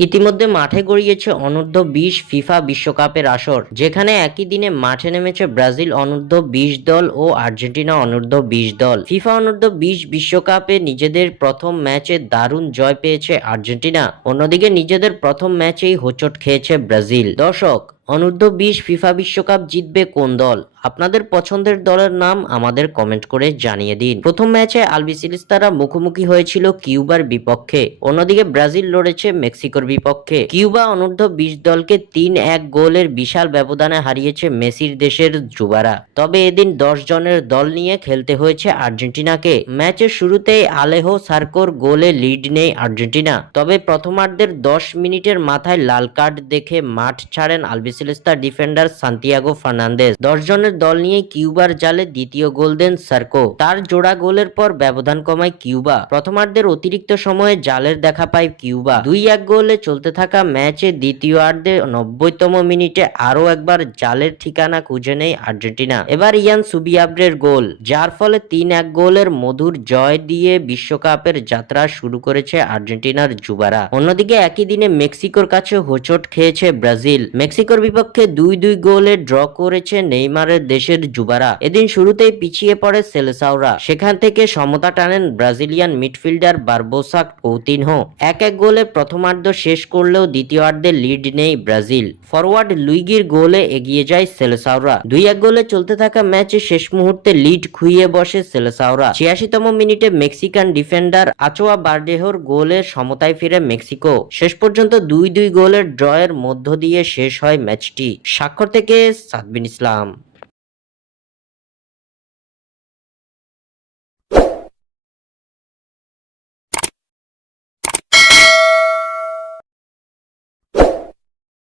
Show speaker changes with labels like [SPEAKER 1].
[SPEAKER 1] ইতিমধ্যে মাঠে গড়িয়েছে অনূর্ধ্ব বিশ ফিফা বিশ্বকাপের আসর, যেখানে একই দিনে মাঠে নেমেছে ব্রাজিল অনূর্ধ্ব বিশ দল ও আর্জেন্টিনা অনূর্ধ্ব বিশ দল। ফিফা অনূর্ধ্ব বিশ বিশ্বকাপে নিজেদের প্রথম ম্যাচে দারুণ জয় পেয়েছে আর্জেন্টিনা, অন্যদিকে নিজেদের প্রথম ম্যাচেই হোচট খেয়েছে ব্রাজিল। দর্শক অনূর্ধ্ব বিশ ফিফা বিশ্বকাপ জিতবে কোন দল? আপনাদের পছন্দের দলের নাম আমাদের কমেন্ট করে জানিয়ে দিন। প্রথম ম্যাচে আলবিসিলিস্তারা মুখোমুখি হয়েছিল কিউবার বিপক্ষে। অন্যদিকে ব্রাজিল লড়েছে মেক্সিকোর বিপক্ষে। কিউবা অনূর্ধ্ব বিশ দলকে তিন এক গোলের বিশাল ব্যবধানে হারিয়েছে মেসির দেশের যুবারা। তবে এদিন দশ জনের দল নিয়ে খেলতে হয়েছে আর্জেন্টিনাকে। ম্যাচের শুরুতেই আলেহো সার্কোর গোলে লিড নেই আর্জেন্টিনা। তবে প্রথমার্ধের দশ মিনিটের মাথায় লাল কার্ড দেখে মাঠ ছাড়েন আলবিসিলিস্তার ডিফেন্ডার সান্তিয়াগো ফার্নান্দেজ দশ জনের দল নিয়ে কিউবার জালে দ্বিতীয় গোল দেন সার্কো। তার জোড়া গোলের পর ব্যবধান কমায় কিউবা। প্রথমার্ধের অতিরিক্ত সময়ে জালের দেখা পায় কিউবা। দুই এক গোলে চলতে থাকা ম্যাচে দ্বিতীয়ার্ধে নব্বইতম মিনিটে আরও একবার জালের ঠিকানা খুঁজে নেই আর্জেন্টিনা। এবার ইয়ান সুবিয়াব্রের গোল, যার ফলে তিন এক গোলের মধুর জয় দিয়ে বিশ্বকাপের যাত্রা শুরু করেছে আর্জেন্টিনার যুবারা। অন্যদিকে একই দিনে মেক্সিকোর কাছে হোচট খেয়েছে ব্রাজিল। মেক্সিকোর বিপক্ষে দুই দুই গোলে ড্র করেছে নেইমারের দেশের যুবারা। এদিন শুরুতেই পিছিয়ে পড়ে সেলেসাওরা। সেখান থেকে সমতা টানেন ব্রাজিলিয়ান মিডফিল্ডার বারবোসা কৌতিনহো এক এক গোলে প্রথমার্ধ শেষ করলেও দ্বিতীয়ার্ধে লিড নেই ব্রাজিল। ফরওয়ার্ড লুইগির গোলে এগিয়ে যায় সেলেসাওরা। দুই এক গোলে চলতে থাকা ম্যাচে শেষ মুহূর্তে লিড খুইয়ে বসে সেলেসাওরা। ছিয়াশিতম মিনিটে মেক্সিকান ডিফেন্ডার আচোয়া বার্ডেহোর গোলে সমতায় ফিরে মেক্সিকো। শেষ পর্যন্ত দুই দুই গোলের ড্রয়ের মধ্য দিয়ে শেষ হয় ম্যাচটি স্বাক্ষর থেকে সাদবিন ইসলাম।